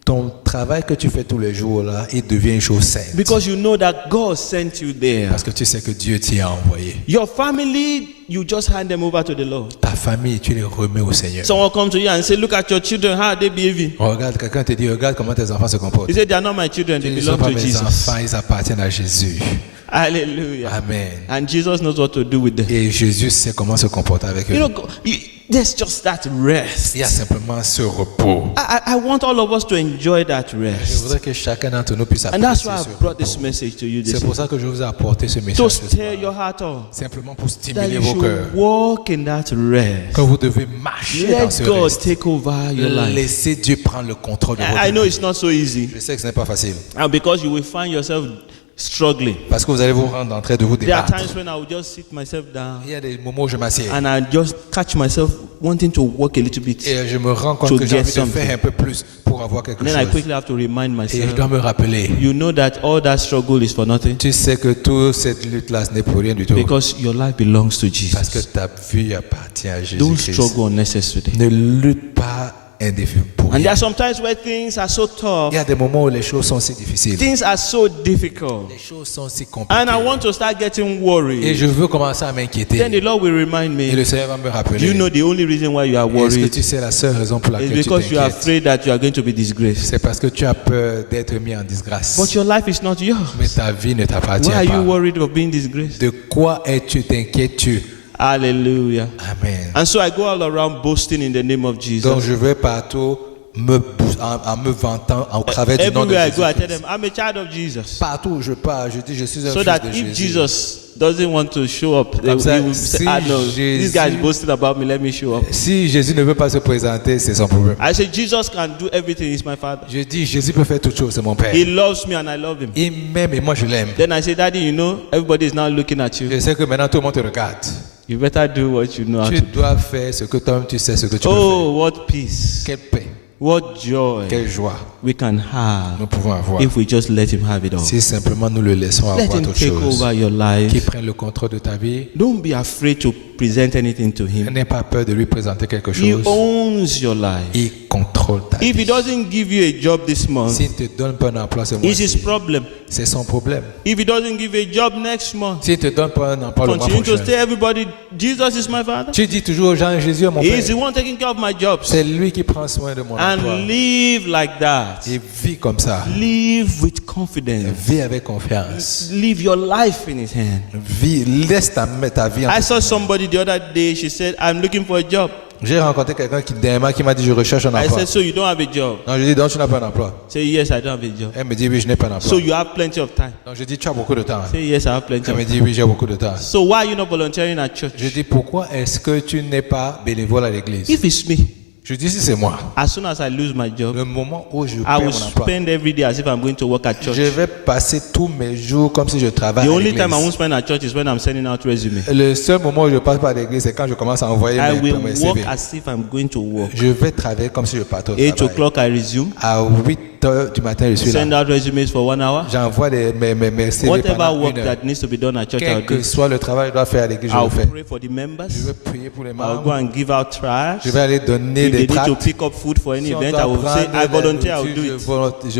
Ton travail que tu fais tous les jours là, il devient une chose sainte. because you know that God sent you there. Parce que tu sais que Dieu t'y a envoyé. Your family, you just hand them over to the Lord. Ta famille, tu les remets au Seigneur. Someone comes to you and say, "Look at your children, how are they behaving?" Regarde, quelqu'un te dit, regarde comment tes enfants se comportent. He said, "They are not my children; they Ils ne sont belong pas to mes Jesus." enfants, ils appartiennent à Jésus. Hallelujah. Amen. And Jesus knows what to do with them. Et Jésus sait comment se comporter avec You eux. know, there's just that rest. Il y a simplement ce repos. I want all of us to enjoy that Je rest. voudrais que chacun d'entre nous puisse And that's apprécier why ce I brought this repos. message to you C'est this pour ça que je vous ai apporté ce to message ce stir soir. your heart on. Simplement pour That stimuler you vos should cœurs. walk in that rest. Que vous devez marcher dans Let ce God reste. take over your life. Laissez Dieu prendre le contrôle de I votre know vie. it's not so easy. Je sais que ce n'est pas facile. And because you will find yourself struggling. Parce que vous allez vous rendre en train de vous There are débattre. times when I will just sit myself down Il y a des moments où je m'assieds. and I just catch myself wanting to work a little bit. Et je me rends compte To que j'ai get envie de something. faire un peu plus pour avoir quelque And then I chose. quickly have to remind Et je dois myself, me rappeler. you know that all that struggle is for nothing Tu sais que toute cette lutte-là, ce n'est pour rien du tout. because your life belongs to Parce que Jesus. ta vie appartient à Don't Jésus-Christ. struggle unnecessarily. Ne lutte pas indéfiniment pour And there rien. are sometimes where things are so tough, Il y a des moments où les choses sont si difficiles. things are so difficult, Les choses sont si and I compliquées. want to start getting Et worried. je veux commencer à Then m'inquiéter. the Lord will remind Et me, le Seigneur va me rappeler. you know the only reason why you are Est-ce que worried tu sais la seule raison pour is laquelle tu because you are t'inquiètes? afraid that you are going to be disgraced. C'est parce que tu as peur d'être mis en disgrâce. But your life is not yours. Mais ta vie ne t'appartient Why are you pas. worried of being disgraced? De quoi es-tu, t'inquiètes-tu? Hallelujah. Amen. And so I go all around boasting in the name of Donc Jesus. je vais partout en me vantant au travers du nom de Everywhere I go, I tell Jésus. them, I'm a child of Jesus. Partout où je pars, je dis je suis un So fils that de if Jésus. Jesus doesn't want to show up, they Comme ça, he will say, si ah no, this guy is Jésus- boasting about me, let me show up. Si Jésus ne veut pas se présenter, c'est son problème. I say, Jesus can do everything, he's my father. Je dis Jésus peut faire toutes choses, c'est mon Père. He loves me and I love him. Il m'aime et moi je l'aime. Then I say, Daddy, you know, everybody is now looking at you. Je sais que maintenant tout le monde te regarde. You better do what you know how Tu to do. dois faire ce que toi-même tu sais ce que tu peux Oh, what peace, faire. Quelle paix, what joy quelle joie we can have nous pouvons avoir if we just let him have it all. si simplement nous le laissons Let avoir him toute take chose. over your Qui life. prenne le contrôle de ta vie. Don't be afraid to present anything to him. N'aie pas peur de lui présenter quelque He chose. owns your life. Il contrôle ta If he vie. doesn't give you a job this month, S'il ne te donne pas un emploi ce it's his mois-ci, problem. c'est son problème. If he doesn't give you a job next month, S'il ne te donne pas un emploi le mois continue to prochain, tell everybody, Jesus is my father. tu dis toujours aux gens, Jésus est mon He is the Père. one taking care of my jobs. C'est lui qui prend soin de mon emploi. And live like that. Et vis comme ça. Live with confidence. Vis avec confiance. Live your life in his hand. Vis, laisse ta vie en I saw somebody the other day, she said, I'm looking for a job. J'ai rencontré quelqu'un qui m'a dit je recherche un I emploi. said, so you don't have a job? Donc je dis donc tu n'as pas un emploi. Say, yes, I don't have a job. Elle me dit oui, je n'ai pas un So emploi. you have plenty of time? Donc je dis tu as beaucoup de temps. Say, yes, I have plenty Elle of me time. dit oui, j'ai beaucoup de temps. So why are you not volunteering at church? Je dis pourquoi est-ce que tu n'es pas bénévole à l'église? If it's me, Je dis si c'est moi. as soon as I lose my job, Le moment où je I perds will mon emploi, spend every day as if I'm going to work at church. je vais passer tous mes jours comme si je travaille The à only time I won't l'église. spend at church is when I'm sending out resume. Le seul moment où je passe par l'église, c'est quand je commence à envoyer I will mes work CV. as if I'm going to work. Je vais travailler comme si je partais au 8 travail. o'clock, I resume. À 8 heures du matin, je suis Send là. out resumes for 1 hour. J'envoie mes CV Whatever pendant work 1 heure. that needs to be done at church, I'll Quel do. que soit le travail que je dois faire à l'église, je I'll le fais. pray for the members. Je vais prier pour les I'll go membres. and give out trash. Je vais aller donner If des they need to tracts. pick up food for any Si on event, doit I will say, prendre I la volunteer, I'll do nourriture, it.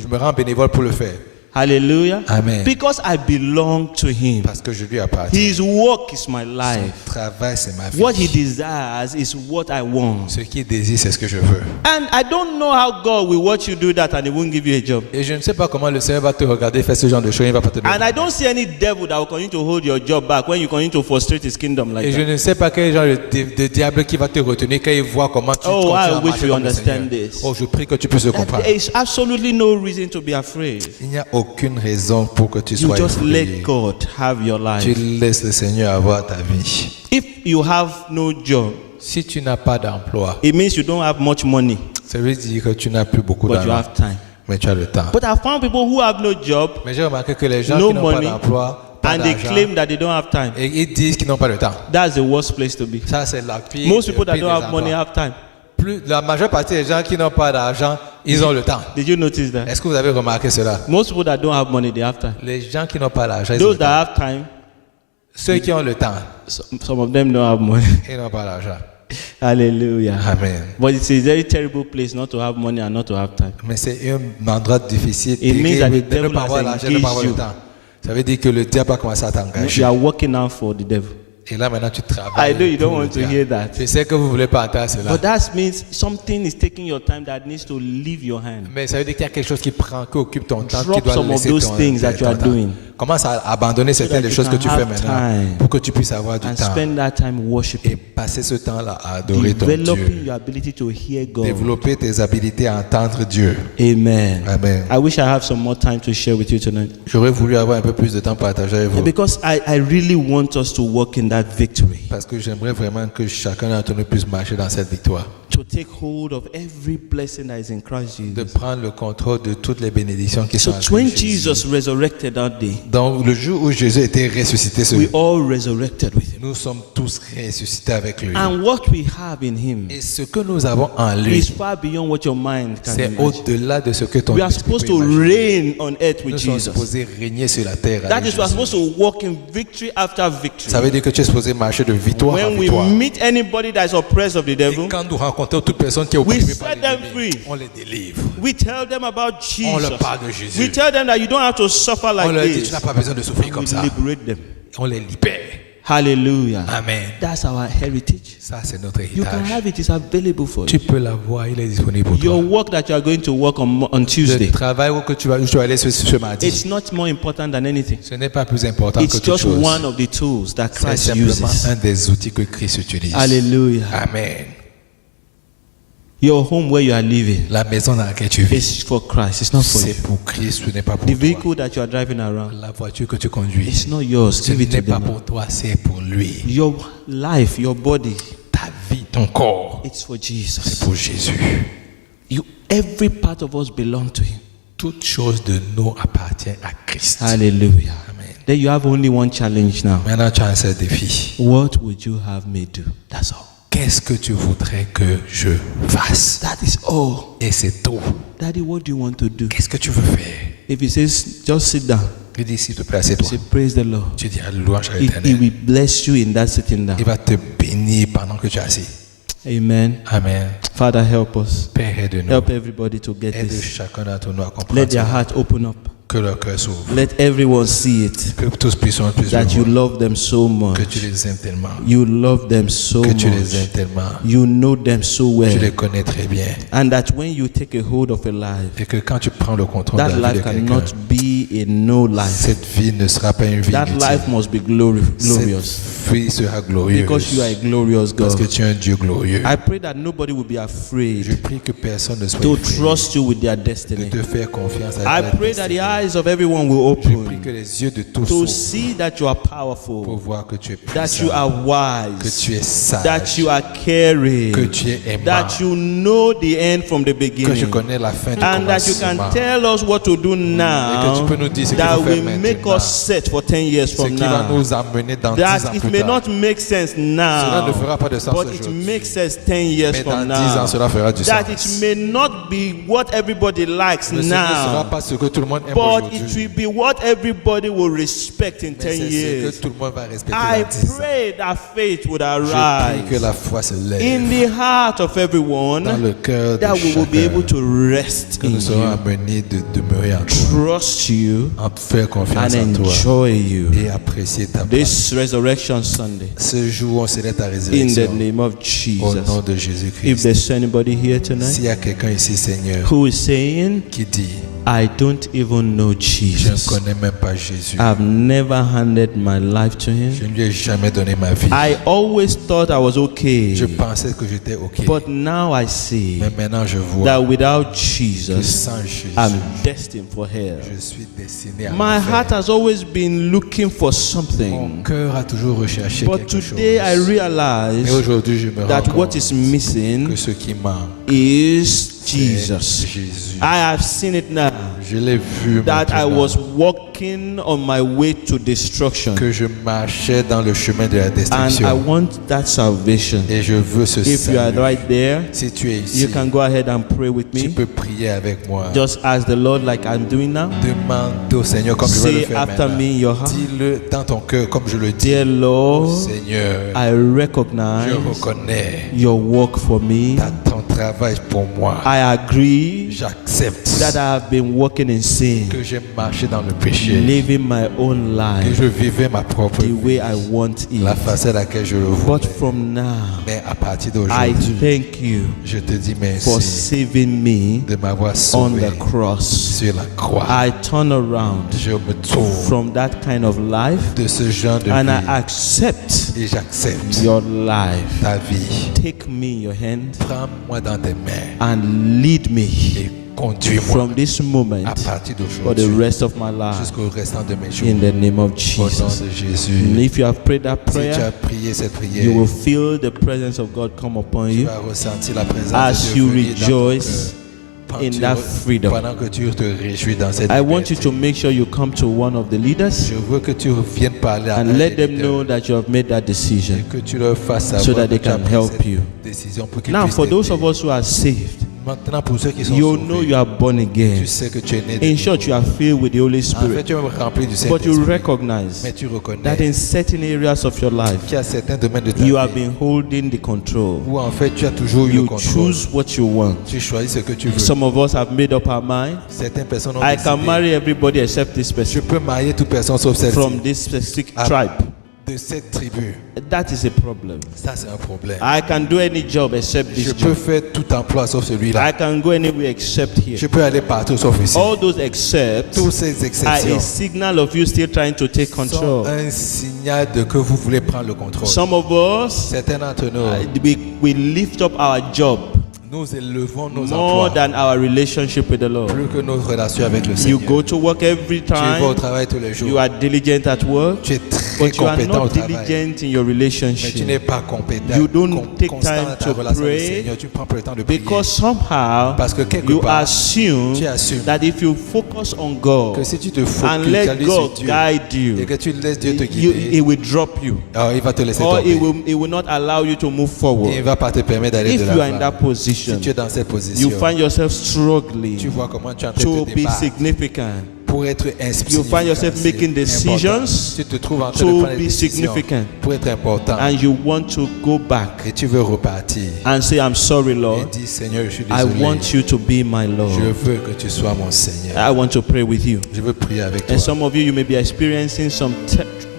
je me rends bénévole pour le faire. Hallelujah. Amen. Because I belong to him. Parce que je lui appartiens. His work is my Son life. travail, c'est ma vie. What he desires is what I want. Ce qu'il désire, c'est ce que je veux. And I don't know how God will watch you do that and he won't give you a job. Et je ne sais pas comment le Seigneur va te regarder faire ce genre de choses. Il va pas te donner. And I don't see any devil that will continue to hold your job back when you continue to frustrate his kingdom like Et je that. ne sais pas quel genre de diable qui va te retenir quand il voit comment tu Oh, continues I à wish marcher you comme le understand Seigneur. this. Oh, je prie que tu puisses le comprendre. There is absolutely no reason to be afraid. Il n'y a aucune raison pour que tu You sois just let effrayé. God have your Tu life. laisses le Seigneur avoir ta vie. If you have no job, Si tu n'as pas d'emploi, it means you don't have much money, ça veut dire que tu n'as plus beaucoup but you d'argent, have time. mais tu as le temps. But I found people who have no job Mais j'ai remarqué que les gens No qui n'ont pas money, d'emploi, pas and they d'argent, claim that they don't have time. et ils disent qu'ils n'ont pas le temps. That's the worst place to be. Ça, c'est la pire. Most people le that pire don't des have money endroits. have time. La majeure partie des gens qui n'ont pas d'argent, ils ont le temps. Did you notice that? Est-ce que vous avez remarqué cela? Most people that don't have money, they have time. Les gens qui n'ont pas d'argent, ils ont Those le temps. that have time, Ceux qui ont le temps, some of them don't have money. ils n'ont pas d'argent. Hallelujah. Amen. But it's a very terrible place not to have money and not to have time. Mais c'est un endroit difficile. It means that the terrible de ne devil pas has avoir l'argent, de ne pas avoir le engaged temps. Ça veut dire que le diable a commencé à You t'engager. are working out for the devil. Et là, maintenant, tu travailles. I know you don't pour le want to diable. hear that. Je sais que vous ne voulez pas entendre cela. But that means something is taking your time that needs to leave your hand. Mais ça veut dire qu'il y a quelque chose qui prend, qui occupe ton temps, Drop qui doit some of laisser those ton, things that you are ton temps. doing. Commence à abandonner certaines that des you choses que can tu fais have maintenant time pour que tu puisses avoir du And temps spend that time et worshiping. passer ce temps-là à adorer ton Developing Dieu. your ability to hear God. Développer tes habilités à entendre Dieu. Amen. Amen. I wish I have some more time to share with you tonight. J'aurais voulu avoir un peu plus de temps pour partager avec vous. Because I really want us to walk in that victory. Parce que j'aimerais vraiment que chacun d'entre nous puisse marcher dans cette victoire. To take hold of every blessing that is in Christ De Jesus. prendre le contrôle de toutes les bénédictions qui So sont en when Christ Jésus. Jesus resurrected that day, Donc le jour où Jésus était ressuscité, we all resurrected with him. nous sommes tous ressuscités avec lui. And what we have in him Et ce que nous avons en lui, is far beyond what your mind can c'est imagine. au-delà de ce que ton We are esprit supposed peut to imaginer. reign on earth with Nous sommes Jesus. supposés régner sur la terre. That avec is, we are Jésus. supposed to walk in victory after victory. Ça veut dire que tu es supposé marcher de victoire en When we victoire. meet anybody that is oppressed of the Et devil, quand nous rencontrons toute personne qui est we opprimée par set them l'ennemi, free. on les délivre. We tell them about On leur Jesus. parle de Jésus. We tell them that you don't have to suffer On like leur dit, tu this. n'as pas besoin de souffrir comme We ça. liberate them. On les libère. Hallelujah. Amen. That's our heritage. Ça, c'est notre You can héritage. have it. It's available for Tu you. peux l'avoir, il est disponible pour Your toi. work that you are going to work on Le Tuesday, travail où tu vas aller ce mardi, it's not more important than anything. ce n'est pas plus important que It's toute just chose. one of the tools that C'est Christ simplement uses. un des outils que Christ utilise. Hallelujah. Amen. Your home where you are living La maison dans laquelle tu vis, is for Christ. It's not for you. c'est pour Christ, ce n'est pas pour The toi. vehicle that you are driving around, La voiture que tu conduis, it's not yours. ce Give it n'est to pas them. pour toi, c'est pour lui. Your life, your body, Ta vie, ton corps, it's for c'est Jesus. pour Jésus. Every part of us belong to Him. Toute chose de nous appartient à Christ. Hallelujah. Amen. Then you have only one challenge now. Maintenant, tu as un seul défi. What would you have me do? That's all. Qu'est-ce que tu voudrais que je fasse? That is all. Et c'est tout. Daddy, what do you want to do? Qu'est-ce que tu veux faire? If He says, just sit down, Il dit, s'il te plaît, assieds-toi. say, praise the Lord. Tu dis, louange à He l'éternel. will bless you in that sitting down. Il va te bénir pendant que tu es assis. Amen. Amen. Father, help us. Père, aide-nous. Help everybody to get Aide this. chacun d'entre nous à comprendre Let their cela. heart open up. Que leur cœur s'ouvre. Let everyone see it. Que tous puissions le That you voir. love them so Que tu much. les aimes tellement. You love them so Que tu les much. aimes tellement. You know them so Tu les well. connais très bien. And that when you take a hold of a life, Et que quand tu prends le contrôle that de la vie life de quelqu'un, cannot be a no life. cette vie ne sera pas une vie That inutile. life must be glorious. Cette vie sera glorieuse. Because you are a glorious Parce que God. tu es un Dieu glorieux. I pray that nobody will be Je afraid prie que personne ne soit to effrayé trust you with their de destiny. te faire confiance I avec pray ta that the destinée. eyes of everyone will Je prie open que les yeux de tous to s'ouvrent see that you are pour powerful, voir que tu es that puissant, you are que wise, tu es sage, that you are caring, que tu es aimant, that you know the end from the que je beginning, connais la fin du and that you can commencement. tell us what to do Et que tu now peux nous dire ce qu'il that faut faire will make maintenant. us set for 10 years Ce from qui va now. nous amener dans 10 That ans it plus may tard. not make sense Cela now, ne fera pas de sens but it aujourd'hui. makes sense 10 years Mais dans from 10 ans, now. cela fera du That sens. it may not be what everybody likes Mais ce ne sera now, pas ce que tout le monde aime but aujourd'hui. it will be what everybody will respect in Mais 10 c'est ce years. que tout le monde va respecter I dans 10 ans. pray that faith would Je prie que arise la foi se lève in the heart of dans everyone, le cœur de that we will be chacun, able to rest que in nous serons you, amenés de demeurer en toi, trust you, en faire confiance and en toi enjoy you. et apprécier ta place. This Resurrection Sunday, Ce jour, on célèbre ta in the résurrection name of au Jesus. nom de If Jésus-Christ. there's anybody here tonight S'il y a quelqu'un ici, Seigneur, who is saying, qui dit I don't even know je ne Jesus, connais même pas Jésus, I've never handed my life to je him, ne lui ai jamais donné ma vie, I always thought I was okay, je pensais que j'étais OK, but now I see mais maintenant je vois that without que Jesus, sans Jésus, I'm destined for hell. je suis destiné à My heart l'enfer. has always been looking for Mon something, cœur a toujours recherché but quelque today I chose. Mais realize aujourd'hui, je me rends that what compte is missing que ce qui manque, is c'est Jesus. Jésus. I have seen it now, Je l'ai vu that I maintenant, was walking on my way to destruction, que je marchais dans le chemin de la and I destruction. want that salvation. Et je veux ce If you are salut. right there, Si tu es ici, you can go ahead and pray with tu me. peux prier avec moi. Just ask the Lord like I'm doing now. Demande au Seigneur comme je vais le Say faire after maintenant. me in your heart. Dis-le dans ton cœur comme je le dis. Dear Lord, Seigneur, I je recognize reconnais your work for me. ton travail pour moi. I agree J'accepte that I have been walking in sin, que j'ai marché dans le péché, living my own que life je vivais ma propre the vie, way I want la it. façon à laquelle je le vois. But from now, Mais à partir I d'aujourd'hui, thank you je te dis for merci saving me de m'avoir on sauvé the cross. sur la croix. I turn around Je me tourne from that kind of life de ce genre de and I vie accept et j'accepte your life. ta vie. Take me in your hand Prends-moi dans tes mains and lead me et conduis-moi from this moment à partir for the d'aujourd'hui rest of my life jusqu'au restant de mes jours. in the name of Au nom Jesus. de And Jésus. if you have prayed that Si tu as prayer, prié cette prière, you will feel the presence of God come upon tu you vas ressentir la présence as de Dieu you venir dans ton rejoice cœur. Pendant in tu- that freedom. Pendant que tu te réjouis dans cette I want you liberté. to make sure you come to one of the leaders Je veux que tu viennes parler à and un let des them leaders know that you have made that decision. et que tu leur fasses savoir so that que they tu as can pris help cette you. décision pour qu'ils Now, puissent for those t'aider. of us who are saved, Maintenant, pour ceux qui sont you sauvés, know you are born again. tu sais que tu es né de In nouveau. short, you are filled with the Holy En fait, Spirit. tu es rempli du But Saint-Esprit. you recognize Mais tu reconnais that in certain areas of your life, qu'il y a certains domaines de ta you have vie been holding the control. où en fait tu as toujours eu le You contrôle. choose what you want. Tu choisis ce que tu veux. Some of us have made up our mind. Certaines personnes ont I décidé. can marry everybody except this Je person peux marier toute personne sauf celle-ci. from this specific Ah. tribe. De cette tribu. That is a problem. Ça, c'est un problème. I can do any job except Je this peux job. faire tout emploi sauf celui-là. I can go anywhere except Je here. peux aller partout sauf ici. All those except Toutes ces are a exceptions signal of you still trying to take sont control. un signal de que vous voulez prendre le contrôle. Some of us, Certains d'entre nous, we lift up our job nous élevons nos more emplois than our relationship with the Lord. plus que nos relations avec le You Seigneur. go to work every Tu vas au time. travail tous les jours. You are diligent at work, Tu es très but you are compétent au not travail. diligent in your Mais tu relationship. n'es pas compétent. You don't take constant time dans ta to relation avec le pray Seigneur. Tu prends pas le temps de prier. Because somehow Parce que quelque you part, assume tu assumes that if you focus on God que si tu te and let focalises sur God Dieu guide et you, que tu laisses Dieu te He guider, will drop you, alors il va te laisser or tomber. He will not allow you to move Il ne forward. va pas te permettre d'aller If de you are in l'avant. that position, Si tu es dans cette you position, find yourself tu struggling vois comment tu es en train to de te be débattre significant. pour être You find yourself making decisions tu te trouves en train de to prendre des be décisions significant. pour être important. And you want to go back Et tu veux repartir. and say, I'm sorry, Et Lord. dis, Seigneur, je suis I désolé. want you to be my Je Lord. veux que tu sois mon Seigneur. I want to pray with you. Je veux prier avec toi. And some of you, you may be experiencing some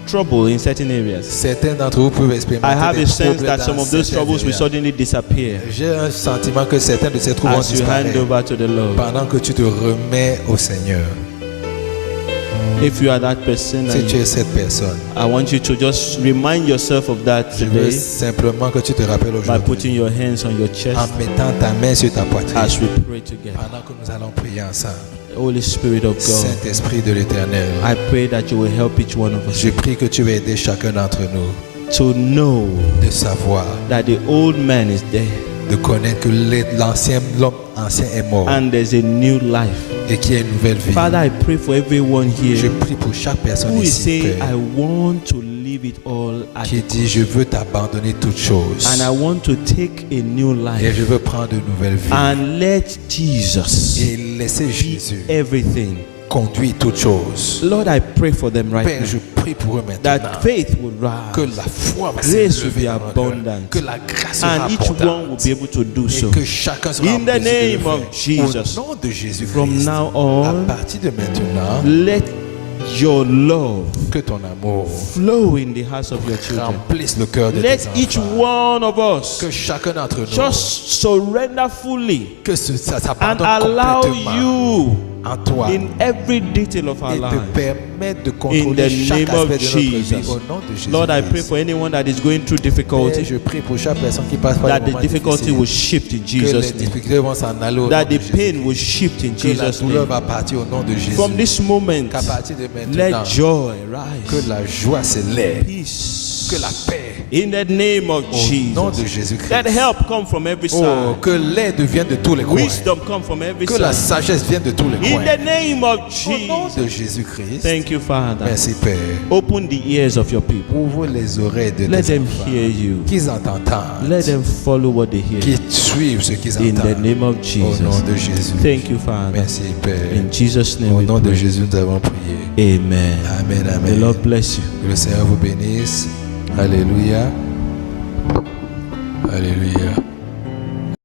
trouble in certain areas. Certains d'entre vous peuvent expérimenter I have des a sense troubles that dans some of those certaines troubles will areas. suddenly disappear J'ai un sentiment que certains de ces troubles vont as you hand disparaître over to the Lord. pendant que tu te remets au Seigneur. If you are that person, Si tu and es cette personne, I want you to just remind yourself of that je veux today simplement que tu te rappelles by aujourd'hui putting your hands on your en chest mettant ta main sur ta poitrine as we pray together. pendant que nous allons prier ensemble. Holy Spirit of God, Saint-Esprit de l'Éternel, I pray that you will help each one of us je prie que tu vas aider chacun d'entre nous to know de savoir, that the old man is dead de connaître que l'homme ancien est mort and there's a new life. et qu'il y a une nouvelle vie. Father, I pray for everyone Je here prie pour chaque personne who is ici, saying, Père, I want to leave it all at qui the dit je veux t'abandonner toutes choses and I want to take a new et life je veux prendre de nouvelles vies and let Jesus et laisser Jésus everything. conduire toutes choses. Lord, I pray for them right Père, now je prie pour eux maintenant that faith will que rise la foi va Grace will s'élever be dans leur cœur, abundant. que la grâce sera and each one will abondante be able to do et so. que chacun sera In en the mesure de le name of faire. Jesus. Au nom de Jésus-Christ, From now à on, partir de maintenant, let your love que ton amour flow in the hearts of your children. remplisse le cœur de Let tes each enfants. one of us Que chacun d'entre nous just surrender fully que ça and s'abandonne allow complètement you en toi in every detail of our et te lives. permettre de In contrôler the chaque name of aspect de notre vie Jesus. au nom de Jésus. Lord, I pray for anyone that is going through Père, difficulty, je prie pour chaque personne qui passe par that des the moments difficulty difficiles, will shift in que les Jesus' name, difficultés vont s'en aller au nom that de the Jésus. pain will shift in Que la Jesus' douleur name. va partir au nom de Jésus. From this moment, Qu'à partir de let maintenant, joy que rise, la joie s'élève, peace, que la paix in the name of au nom de Jesus. Jésus-Christ. Let help come from every Oh, side. que l'aide vienne de tous les coins. Wisdom come from every Que la side. sagesse vienne de tous les In coins. the name of Au nom Jesus. de Jésus-Christ. Thank you, Father. Merci Père. Open the ears of your people. Ouvre les oreilles de Let tes them enfants. hear you. Qu'ils entendent. Let them follow what they hear. Qu'ils suivent ce qu'ils In the entendent. name of Au nom Jesus. de Jésus. Thank you, Father. Merci Père. In Jesus' name Au we nom de pray. Jésus, nous avons prié. Amen. Amen, The amen. Lord bless you. Que le Seigneur vous bénisse. Alléluia. Alléluia.